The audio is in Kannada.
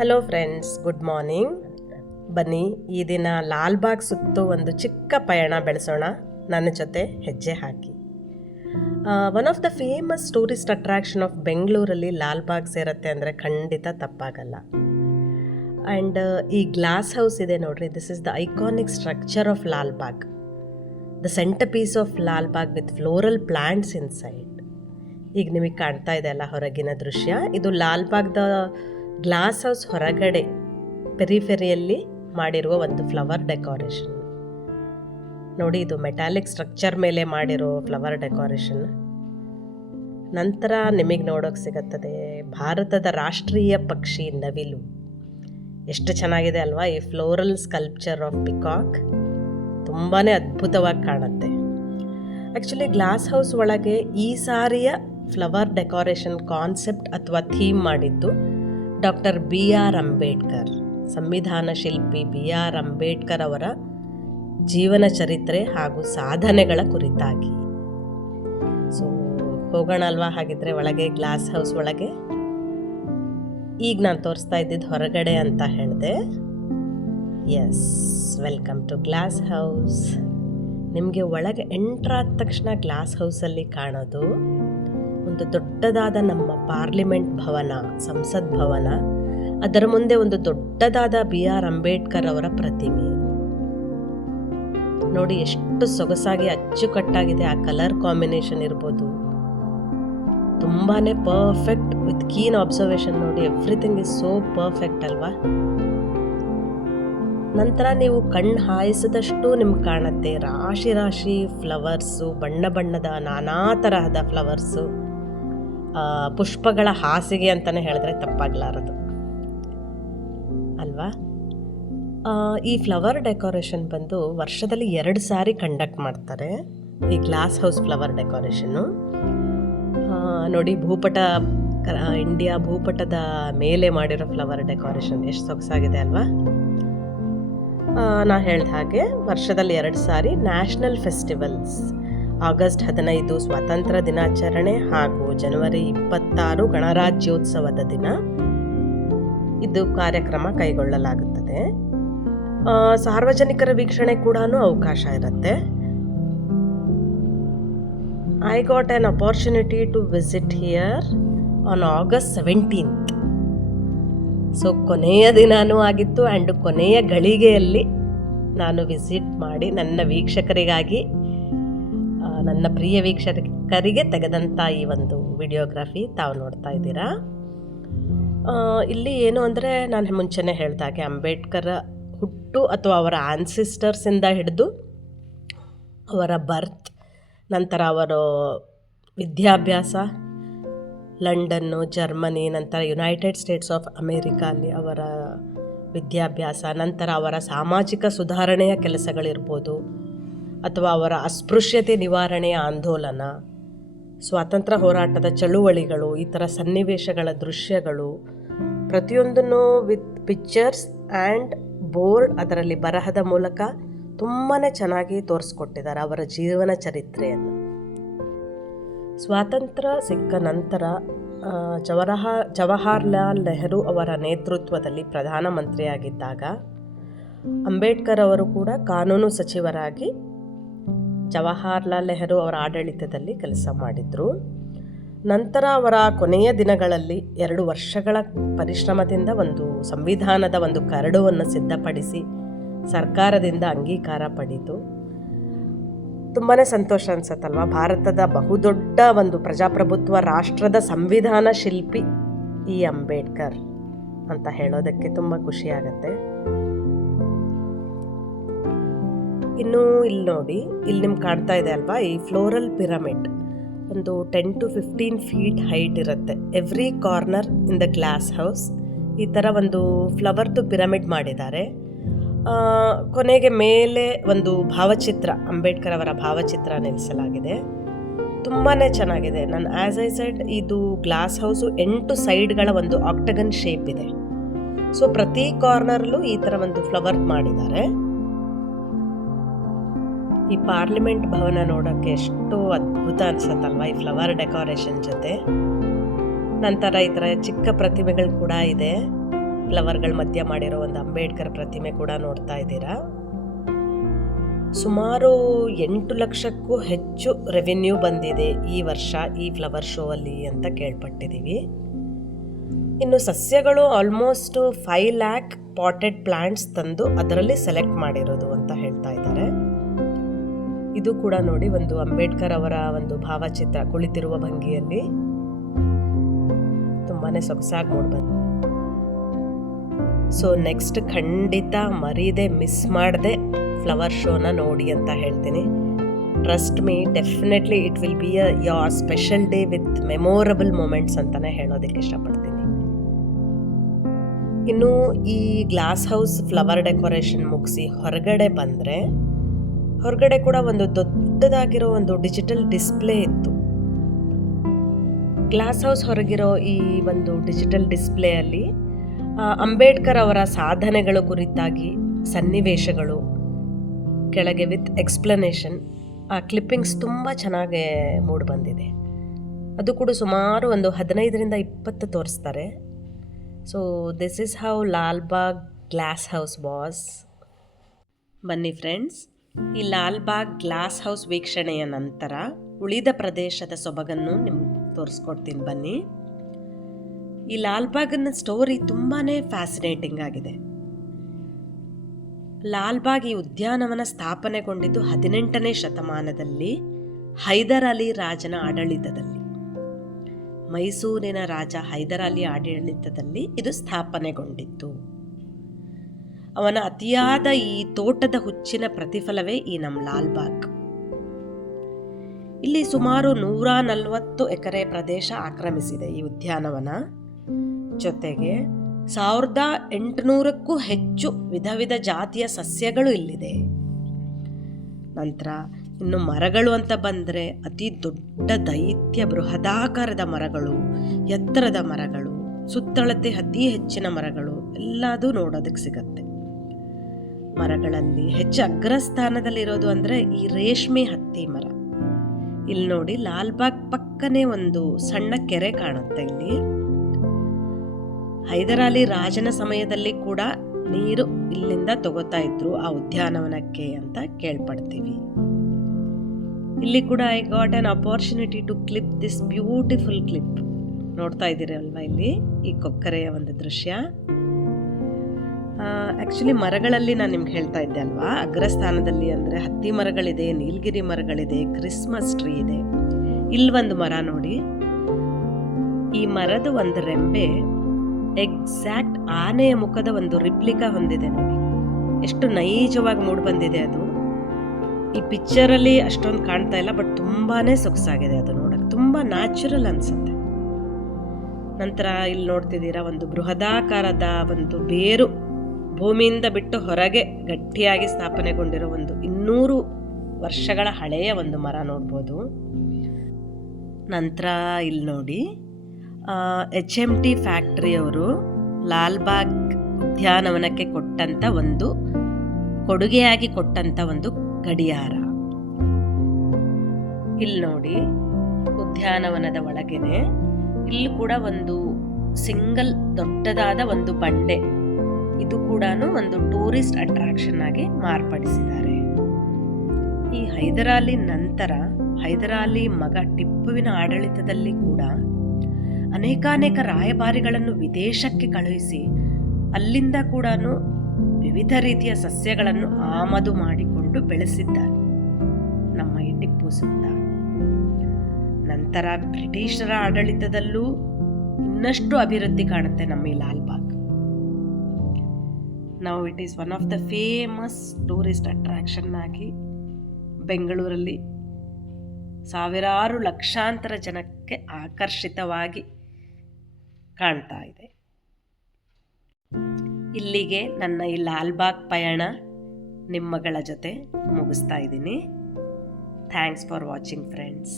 Hello friends, good morning. ಬನ್ನಿ ಈ ದಿನ ಲಾಲ್ಬಾಗ್ ಸುತ್ತು ಒಂದು ಚಿಕ್ಕ ಪಯಣ ಬೆಳೆಸೋಣ. ನನ್ನ ಜೊತೆ ಹೆಜ್ಜೆ ಹಾಕಿ. One of the famous tourist attraction of ಬೆಂಗಳೂರಲ್ಲಿ ಲಾಲ್ಬಾಗ್ ಸೇರುತ್ತೆ ಅಂದರೆ ಖಂಡಿತ ತಪ್ಪಾಗಲ್ಲ. ಆ್ಯಂಡ್ ಈ ಗ್ಲಾಸ್ ಹೌಸ್ ಇದೆ ನೋಡ್ರಿ, this is the iconic structure of Lalbagh, the centre piece of Lalbagh with floral plants inside. ಈಗ ನಿಮಗೆ ಕಾಣ್ತಾ ಇದೆ ಅಲ್ಲ ಹೊರಗಿನ ದೃಶ್ಯ, ಇದು ಲಾಲ್ಬಾಗ್ದ ಗ್ಲಾಸ್ ಹೌಸ್ ಹೊರಗಡೆ ಪೆರಿಫೆರಿಯಲ್ಲಿ ಮಾಡಿರುವ ಒಂದು ಫ್ಲವರ್ ಡೆಕೋರೇಷನ್ ನೋಡಿ. ಇದು ಮೆಟಾಲಿಕ್ ಸ್ಟ್ರಕ್ಚರ್ ಮೇಲೆ ಮಾಡಿರೋ ಫ್ಲವರ್ ಡೆಕೋರೇಷನ್. ನಂತರ ನಿಮಗೆ ನೋಡೋಕೆ ಸಿಗುತ್ತದೆ ಭಾರತದ ರಾಷ್ಟ್ರೀಯ ಪಕ್ಷಿ ನವಿಲು. ಎಷ್ಟು ಚೆನ್ನಾಗಿದೆ ಅಲ್ವಾ ಈ ಫ್ಲೋರಲ್ ಸ್ಕಲ್ಪ್ಚರ್ ಆಫ್ ಪಿಕಾಕ್. ತುಂಬಾ ಅದ್ಭುತವಾಗಿ ಕಾಣುತ್ತೆ. ಆ್ಯಕ್ಚುಲಿ ಗ್ಲಾಸ್ ಹೌಸ್ ಒಳಗೆ ಈ ಸಾರಿಯ ಫ್ಲವರ್ ಡೆಕೋರೇಷನ್ ಕಾನ್ಸೆಪ್ಟ್ ಅಥವಾ ಥೀಮ್ ಮಾಡಿದ್ದು ಡಾಕ್ಟರ್ B.R. ಅಂಬೇಡ್ಕರ್, ಸಂವಿಧಾನ ಶಿಲ್ಪಿ B.R. ಅಂಬೇಡ್ಕರ್ ಅವರ ಜೀವನ ಚರಿತ್ರೆ ಹಾಗೂ ಸಾಧನೆಗಳ ಕುರಿತಾಗಿ. ಸೊ ಹೋಗೋಣ ಅಲ್ವಾ ಹಾಗಿದ್ರೆ ಒಳಗೆ, ಗ್ಲಾಸ್ ಹೌಸ್ ಒಳಗೆ. ಈಗ ನಾನು ತೋರಿಸ್ತಾ ಇದ್ದಿದ್ದು ಹೊರಗಡೆ ಅಂತ ಹೇಳಿದೆ. Yes, welcome to glass house. ನಿಮಗೆ ಒಳಗೆ ಎಂಟ್ರಾದ ತಕ್ಷಣ ಗ್ಲಾಸ್ ಹೌಸಲ್ಲಿ ಕಾಣೋದು ಒಂದು ದೊಡ್ಡದಾದ ನಮ್ಮ ಪಾರ್ಲಿಮೆಂಟ್ ಭವನ, ಸಂಸತ್ ಭವನ. ಅದರ ಮುಂದೆ ಒಂದು ದೊಡ್ಡದಾದ B.R. ಅಂಬೇಡ್ಕರ್ ಅವರ ಪ್ರತಿಮೆ ನೋಡಿ, ಎಷ್ಟು ಸೊಗಸಾಗಿ ಅಚ್ಚುಕಟ್ಟಾಗಿದೆ. ಆ ಕಲರ್ ಕಾಂಬಿನೇಷನ್ ಇರ್ಬೋದು, ತುಂಬಾ ಪರ್ಫೆಕ್ಟ್ ವಿತ್ ಕೀನ್ ಅಬ್ಸರ್ವೇಷನ್ ನೋಡಿ. ಎವ್ರಿಥಿಂಗ್ ಇಸ್ ಸೋ ಪರ್ಫೆಕ್ಟ್ ಅಲ್ವಾ. ನಂತರ ನೀವು ಕಣ್ಣು ಹಾಯಿಸಿದಷ್ಟು ನಿಮ್ಗೆ ಕಾಣುತ್ತೆ ರಾಶಿ ರಾಶಿ ಫ್ಲವರ್ಸು, ಬಣ್ಣ ಬಣ್ಣದ ನಾನಾ ತರಹದ ಫ್ಲವರ್ಸು, ಪುಷ್ಪಗಳ ಹಾಸಿಗೆ ಅಂತಲೇ ಹೇಳಿದ್ರೆ ತಪ್ಪಾಗಲಾರದು ಅಲ್ವಾ. ಈ ಫ್ಲವರ್ ಡೆಕೋರೇಷನ್ ಬಂದು ವರ್ಷದಲ್ಲಿ 2 ಸಾರಿ ಕಂಡಕ್ಟ್ ಮಾಡ್ತಾರೆ, ಈ ಗ್ಲಾಸ್ ಹೌಸ್ ಫ್ಲವರ್ ಡೆಕೋರೇಷನ್ನು ನೋಡಿ. ಇಂಡಿಯಾ ಭೂಪಟದ ಮೇಲೆ ಮಾಡಿರೋ ಫ್ಲವರ್ ಡೆಕೋರೇಷನ್ ಎಷ್ಟು ಸೊಗಸಾಗಿದೆ ಅಲ್ವಾ. ನಾ ಹೇಳಿದ ಹಾಗೆ ವರ್ಷದಲ್ಲಿ 2 ಸಾರಿ ನ್ಯಾಷನಲ್ ಫೆಸ್ಟಿವಲ್ಸ್, ಆಗಸ್ಟ್ 15 ಸ್ವಾತಂತ್ರ್ಯ ದಿನಾಚರಣೆ ಹಾಗೂ ಜನವರಿ 26 ಗಣರಾಜ್ಯೋತ್ಸವದ ದಿನ ಇದು ಕಾರ್ಯಕ್ರಮ ಕೈಗೊಳ್ಳಲಾಗುತ್ತದೆ. ಸಾರ್ವಜನಿಕರ ವೀಕ್ಷಣೆ ಕೂಡ ಅವಕಾಶ ಇರುತ್ತೆ. I got an opportunity to visit here on August 17th. So ಕೊನೆಯ ದಿನಾನೂ ಆಗಿತ್ತು ಆ್ಯಂಡ್ ಕೊನೆಯ ಗಳಿಗೆಯಲ್ಲಿ ನಾನು ವಿಸಿಟ್ ಮಾಡಿ ನನ್ನ ವೀಕ್ಷಕರಿಗಾಗಿ, ನನ್ನ ಪ್ರಿಯ ವೀಕ್ಷಕರಿಗೆ ತೆಗೆದಂಥ ಈ ಒಂದು ವಿಡಿಯೋಗ್ರಫಿ ತಾವು ನೋಡ್ತಾ ಇದ್ದೀರಾ. ಇಲ್ಲಿ ಏನು ಅಂದರೆ, ನಾನು ಮುಂಚೆನೇ ಹೇಳಿದಾಗೆ ಅಂಬೇಡ್ಕರ್ ಹುಟ್ಟು ಅಥವಾ ಅವರ ಆನ್ಸಿಸ್ಟರ್ಸಿಂದ ಹಿಡಿದು ಅವರ ಬರ್ತ್, ನಂತರ ಅವರ ವಿದ್ಯಾಭ್ಯಾಸ ಲಂಡನ್ನು, ಜರ್ಮನಿ, ನಂತರ ಯುನೈಟೆಡ್ ಸ್ಟೇಟ್ಸ್ ಆಫ್ ಅಮೇರಿಕಾ ಅಲ್ಲಿ ಅವರ ವಿದ್ಯಾಭ್ಯಾಸ, ನಂತರ ಅವರ ಸಾಮಾಜಿಕ ಸುಧಾರಣೆಯ ಕೆಲಸಗಳಿರ್ಬೋದು ಅಥವಾ ಅವರ ಅಸ್ಪೃಶ್ಯತೆ ನಿವಾರಣೆಯ ಆಂದೋಲನ, ಸ್ವಾತಂತ್ರ್ಯ ಹೋರಾಟದ ಚಳುವಳಿಗಳು, ಈ ಥರ ಸನ್ನಿವೇಶಗಳ ದೃಶ್ಯಗಳು ಪ್ರತಿಯೊಂದನ್ನು ವಿತ್ ಪಿಕ್ಚರ್ಸ್ ಆ್ಯಂಡ್ ಬೋರ್ಡ್, ಅದರಲ್ಲಿ ಬರಹದ ಮೂಲಕ ತುಂಬಾ ಚೆನ್ನಾಗಿ ತೋರಿಸ್ಕೊಟ್ಟಿದ್ದಾರೆ ಅವರ ಜೀವನ ಚರಿತ್ರೆಯನ್ನು. ಸ್ವಾತಂತ್ರ್ಯ ಸಿಕ್ಕ ನಂತರ ಜವಾಹರ್ಲಾಲ್ ನೆಹರು ಅವರ ನೇತೃತ್ವದಲ್ಲಿ ಪ್ರಧಾನಮಂತ್ರಿಯಾಗಿದ್ದಾಗ ಅಂಬೇಡ್ಕರ್ ಅವರು ಕೂಡ ಕಾನೂನು ಸಚಿವರಾಗಿ ಜವಾಹರ್ಲಾಲ್ ನೆಹರು ಅವರ ಆಡಳಿತದಲ್ಲಿ ಕೆಲಸ ಮಾಡಿದರು. ನಂತರ ಅವರ ಕೊನೆಯ ದಿನಗಳಲ್ಲಿ 2 ವರ್ಷಗಳ ಪರಿಶ್ರಮದಿಂದ ಒಂದು ಸಂವಿಧಾನದ ಒಂದು ಕರಡುವನ್ನು ಸಿದ್ಧಪಡಿಸಿ ಸರ್ಕಾರದಿಂದ ಅಂಗೀಕಾರ ಪಡೆಯಿತು. ತುಂಬಾ ಸಂತೋಷ ಅನ್ಸತ್ತಲ್ವ. ಭಾರತದ ಬಹುದೊಡ್ಡ ಒಂದು ಪ್ರಜಾಪ್ರಭುತ್ವ ರಾಷ್ಟ್ರದ ಸಂವಿಧಾನ ಶಿಲ್ಪಿ ಈ ಅಂಬೇಡ್ಕರ್ ಅಂತ ಹೇಳೋದಕ್ಕೆ ತುಂಬ ಖುಷಿಯಾಗತ್ತೆ. ಇನ್ನು ಇಲ್ಲಿ ನೋಡಿ, ಇಲ್ಲಿ ನಿಮ್ಗೆ ಕಾಣ್ತಾ ಇದೆ ಅಲ್ವಾ ಈ ಫ್ಲೋರಲ್ ಪಿರಮಿಡ್, ಒಂದು 10 to 15 feet ಹೈಟ್ ಇರುತ್ತೆ. Every corner in the glass house ಈ ಥರ ಒಂದು ಫ್ಲವರ್ದು ಪಿರಮಿಡ್ ಮಾಡಿದ್ದಾರೆ. ಕೊನೆಗೆ ಮೇಲೆ ಒಂದು ಭಾವಚಿತ್ರ, ಅಂಬೇಡ್ಕರ್ ಅವರ ಭಾವಚಿತ್ರ ನಿಲ್ಲಿಸಲಾಗಿದೆ. ತುಂಬಾ ಚೆನ್ನಾಗಿದೆ. ನಾನು ಆ್ಯಸ್ ಐ ಸೆಡ್, ಇದು ಗ್ಲಾಸ್ ಹೌಸು 8 ಸೈಡ್ಗಳ ಒಂದು ಆಕ್ಟಗನ್ ಶೇಪ್ ಇದೆ. ಸೊ ಪ್ರತಿ ಕಾರ್ನರ್ಲ್ಲೂ ಈ ಥರ ಒಂದು ಫ್ಲವರ್ ಮಾಡಿದ್ದಾರೆ. ಈ ಪಾರ್ಲಿಮೆಂಟ್ ಭವನ ನೋಡೋಕ್ಕೆ ಎಷ್ಟು ಅದ್ಭುತ ಅನ್ಸತ್ತಲ್ವ ಈ ಫ್ಲವರ್ ಡೆಕೋರೇಷನ್ ಜೊತೆ. ನಂತರ ಈ ಥರ ಚಿಕ್ಕ ಪ್ರತಿಮೆಗಳು ಕೂಡ ಇದೆ. ಫ್ಲವರ್ಗಳ ಮಧ್ಯ ಮಾಡಿರೋ ಒಂದು ಅಂಬೇಡ್ಕರ್ ಪ್ರತಿಮೆ ಕೂಡ ನೋಡ್ತಾ ಇದ್ದೀರಾ. ಸುಮಾರು 8 ಲಕ್ಷಕ್ಕೂ ಹೆಚ್ಚು ರೆವೆನ್ಯೂ ಬಂದಿದೆ ಈ ವರ್ಷ ಈ ಫ್ಲವರ್ ಶೋ ಅಲ್ಲಿ ಅಂತ ಕೇಳ್ಪಟ್ಟಿದ್ದೀವಿ. ಇನ್ನು ಸಸ್ಯಗಳು ಆಲ್ಮೋಸ್ಟ್ 5 ಲ್ಯಾಕ್ ಪಾಟೆಡ್ ಪ್ಲಾಂಟ್ಸ್ ತಂದು ಅದರಲ್ಲಿ ಸೆಲೆಕ್ಟ್ ಮಾಡಿರೋದು ಅಂತ ಹೇಳ್ತಾ ಇದ್ದಾರೆ. ಇದು ಕೂಡ ನೋಡಿ ಒಂದು ಅಂಬೇಡ್ಕರ್ ಅವರ ಒಂದು ಭಾವಚಿತ್ರ ಕುಳಿತಿರುವ ಭಂಗಿಯಲ್ಲಿ ತುಂಬಾನೇ ಸೊಗಸಾಗಿ ಮೂಡ್ಬಂತು. ಸೊ ನೆಕ್ಸ್ಟ್ ಖಂಡಿತ ಮರೀದೆ ಮಿಸ್ ಮಾಡದೆ ಫ್ಲವರ್ ಶೋನ ನೋಡಿ ಅಂತ ಹೇಳ್ತೀನಿ. Trust me, definitely it will be your special day with memorable moments ಅಂತಾನೆ ಹೇಳೋದಕ್ಕೆ ಇಷ್ಟಪಡ್ತೀನಿ. ಇನ್ನು ಈ ಗ್ಲಾಸ್ ಹೌಸ್ ಫ್ಲವರ್ ಡೆಕೋರೇಷನ್ ಮುಗಿಸಿ ಹೊರಗಡೆ ಬಂದರೆ ಹೊರಗಡೆ ಕೂಡ ಒಂದು ದೊಡ್ಡದಾಗಿರೋ ಒಂದು ಡಿಜಿಟಲ್ ಡಿಸ್ಪ್ಲೇ ಇತ್ತು. ಗ್ಲಾಸ್ ಹೌಸ್ ಹೊರಗಿರೋ ಈ ಒಂದು ಡಿಜಿಟಲ್ ಡಿಸ್ಪ್ಲೇ ಅಲ್ಲಿ ಅಂಬೇಡ್ಕರ್ ಅವರ ಸಾಧನೆಗಳು ಕುರಿತಾಗಿ ಸನ್ನಿವೇಶಗಳು ಕೆಳಗೆ ವಿತ್ ಎಕ್ಸ್ಪ್ಲನೇಷನ್, ಆ ಕ್ಲಿಪ್ಪಿಂಗ್ಸ್ ತುಂಬ ಚೆನ್ನಾಗಿ ಮೂಡಿಬಂದಿದೆ. ಅದು ಕೂಡ ಸುಮಾರು ಒಂದು 15ರಿಂದ 20 ತೋರಿಸ್ತಾರೆ. So this is how Lalbagh glass house was. ಬನ್ನಿ ಫ್ರೆಂಡ್ಸ್, ಈ ಲಾಲ್ಬಾಗ್ ಗ್ಲಾಸ್ ಹೌಸ್ ವೀಕ್ಷಣೆಯ ನಂತರ ಉಳಿದ ಪ್ರದೇಶದ ಸೊಬಗನ್ನು ನಿಮ್ಗೆ ತೋರಿಸ್ಕೊಡ್ತೀನಿ ಬನ್ನಿ. ಈ ಲಾಲ್ಬಾಗ್ನ ಸ್ಟೋರಿ ತುಂಬಾ ಫ್ಯಾಸಿನೇಟಿಂಗ್ ಆಗಿದೆ. ಲಾಲ್ಬಾಗ್ ಈ ಉದ್ಯಾನವನ ಸ್ಥಾಪನೆಗೊಂಡಿದ್ದು 18ನೇ ಶತಮಾನದಲ್ಲಿ ಹೈದರ್ ಅಲಿ ರಾಜನ ಆಡಳಿತದಲ್ಲಿ. ಮೈಸೂರಿನ ರಾಜ ಹೈದರ್ ಅಲಿ ಆಡಳಿತದಲ್ಲಿ ಇದು ಸ್ಥಾಪನೆಗೊಂಡಿತ್ತು. ಅವನ ಅತಿಯಾದ ಈ ತೋಟದ ಹುಚ್ಚಿನ ಪ್ರತಿಫಲವೇ ಈ ನಮ್ಮ ಲಾಲ್ಬಾಗ್. ಇಲ್ಲಿ ಸುಮಾರು 140 ಎಕರೆ ಪ್ರದೇಶ ಆಕ್ರಮಿಸಿದೆ ಈ ಉದ್ಯಾನವನ. ಜೊತೆಗೆ 1800ಕ್ಕೂ ಹೆಚ್ಚು ವಿಧ ವಿಧ ಜಾತಿಯ ಸಸ್ಯಗಳು ಇಲ್ಲಿದೆ. ನಂತರ ಇನ್ನು ಮರಗಳು ಅಂತ ಬಂದರೆ ಅತಿ ದೊಡ್ಡ ದೈತ್ಯ ಬೃಹದಾಕಾರದ ಮರಗಳು, ಎತ್ತರದ ಮರಗಳು, ಸುತ್ತಳತೆ ಅತಿ ಹೆಚ್ಚಿನ ಮರಗಳು ಎಲ್ಲದೂ ನೋಡೋದಕ್ಕೆ ಸಿಗತ್ತೆ. ಮರಗಳಲ್ಲಿ ಹೆಚ್ಚು ಅಗ್ರಸ್ಥಾನದಲ್ಲಿರೋದು ಅಂದರೆ ಈ ರೇಷ್ಮೆ ಹತ್ತಿ ಮರ. ಇಲ್ಲಿ ನೋಡಿ ಲಾಲ್ಬಾಗ್ ಪಕ್ಕನೇ ಒಂದು ಸಣ್ಣ ಕೆರೆ ಕಾಣುತ್ತೆ. ಇಲ್ಲಿ ಹೈದರ್ ಅಲಿ ರಾಜನ ಸಮಯದಲ್ಲಿ ಕೂಡ ನೀರು ಇಲ್ಲಿಂದ ತಗೋತಾ ಇದ್ರು ಆ ಉದ್ಯಾನವನಕ್ಕೆ ಅಂತ ಕೇಳ್ಪಡ್ತೀವಿ. ಇಲ್ಲಿ ಕೂಡ I got an opportunity to clip this beautiful clip. ನೋಡ್ತಾ ಇದ್ದೀರಲ್ವಾ ಇಲ್ಲಿ ಈ ಕೊಕ್ಕರೆಯ ಒಂದು ದೃಶ್ಯ. ಆ್ಯಕ್ಚುಲಿ ಮರಗಳಲ್ಲಿ ನಾನು ನಿಮ್ಗೆ ಹೇಳ್ತಾ ಇದ್ದೆ ಅಲ್ವಾ, ಅಗ್ರಸ್ಥಾನದಲ್ಲಿ ಅಂದರೆ ಹತ್ತಿ ಮರಗಳಿದೆ, ನೀಲಗಿರಿ ಮರಗಳಿದೆ, ಕ್ರಿಸ್ಮಸ್ ಟ್ರೀ ಇದೆ. ಇಲ್ಲಿ ಒಂದು ಮರ ನೋಡಿ, ಈ ಮರದ ಒಂದು ರೆಂಬೆ ಎಕ್ಸಾಕ್ಟ್ ಆನೆಯ ಮುಖದ ಒಂದು ರಿಪ್ಲಿಕಾ ಹೊಂದಿದೆ ನೋಡಿ. ಎಷ್ಟು ನೈಜವಾಗಿ ಮೂಡಿ ಬಂದಿದೆ ಅದು. ಈ ಪಿಕ್ಚರಲ್ಲಿ ಅಷ್ಟೊಂದು ಕಾಣ್ತಾ ಇಲ್ಲ, ಬಟ್ ತುಂಬಾನೇ ಸೊಗಸಾಗಿದೆ ಅದು ನೋಡಕ್ಕೆ, ತುಂಬಾ ನ್ಯಾಚುರಲ್ ಅನ್ಸುತ್ತೆ. ನಂತರ ಇಲ್ಲಿ ನೋಡ್ತಿದ್ದೀರಾ ಒಂದು ಬೃಹದಾಕಾರದ ಒಂದು ಬೇರು ಭೂಮಿಯಿಂದ ಬಿಟ್ಟು ಹೊರಗೆ ಗಟ್ಟಿಯಾಗಿ ಸ್ಥಾಪನೆಗೊಂಡಿರೋ ಒಂದು 200 ವರ್ಷಗಳ ಹಳೆಯ ಒಂದು ಮರ ನೋಡ್ಬೋದು. ನಂತರ ಇಲ್ಲಿ ನೋಡಿ HMT ಫ್ಯಾಕ್ಟ್ರಿಯವರು ಲಾಲ್ಬಾಗ್ ಉದ್ಯಾನವನಕ್ಕೆ ಕೊಟ್ಟಂಥ ಒಂದು ಕೊಡುಗೆಯಾಗಿ ಕೊಟ್ಟಂಥ ಒಂದು ಗಡಿಯಾರ. ಇಲ್ಲಿ ನೋಡಿ ಉದ್ಯಾನವನದ ಒಳಗೇನೆ ಇಲ್ಲಿ ಕೂಡ ಒಂದು ಸಿಂಗಲ್ ದೊಡ್ಡದಾದ ಒಂದು ಬಂಡೆ, ಇದು ಕೂಡ ಒಂದು ಟೂರಿಸ್ಟ್ ಅಟ್ರಾಕ್ಷನ್ ಆಗಿ ಮಾರ್ಪಡಿಸಿದ್ದಾರೆ. ಈ ಹೈದರ್ ಅಲಿ ನಂತರ ಹೈದರ್ ಅಲಿ ಮಗ ಟಿಪ್ಪುವಿನ ಆಡಳಿತದಲ್ಲಿ ಕೂಡ ಅನೇಕಾನೇಕ ರಾಯಭಾರಿಗಳನ್ನು ವಿದೇಶಕ್ಕೆ ಕಳುಹಿಸಿ ಅಲ್ಲಿಂದ ಕೂಡ ವಿವಿಧ ರೀತಿಯ ಸಸ್ಯಗಳನ್ನು ಆಮದು ಮಾಡಿಕೊಂಡು ಬೆಳೆಸಿದ್ದಾರೆ ನಮ್ಮ ಈ ಟಿಪ್ಪು ಸುಲ್ತಾನ್. ನಂತರ ಬ್ರಿಟಿಷರ ಆಡಳಿತದಲ್ಲೂ ಇನ್ನಷ್ಟು ಅಭಿವೃದ್ಧಿ ಕಾಣುತ್ತೆ ನಮ್ಮ ಈ ಲಾಲ್ಬಾಗ್. ನಾವು it is one of the famous tourist attraction ಆಗಿ ಬೆಂಗಳೂರಲ್ಲಿ ಸಾವಿರಾರು ಲಕ್ಷಾಂತರ ಜನಕ್ಕೆ ಆಕರ್ಷಿತವಾಗಿ ಕಾಣ್ತಾ ಇದೆ. ಇಲ್ಲಿಗೆ ನನ್ನ ಈ ಲಾಲ್ಬಾಗ್ ಪಯಣ ನಿಮ್ಮಗಳ ಜೊತೆ ಮುಗಿಸ್ತಾ ಇದ್ದೀನಿ. Thanks for watching friends.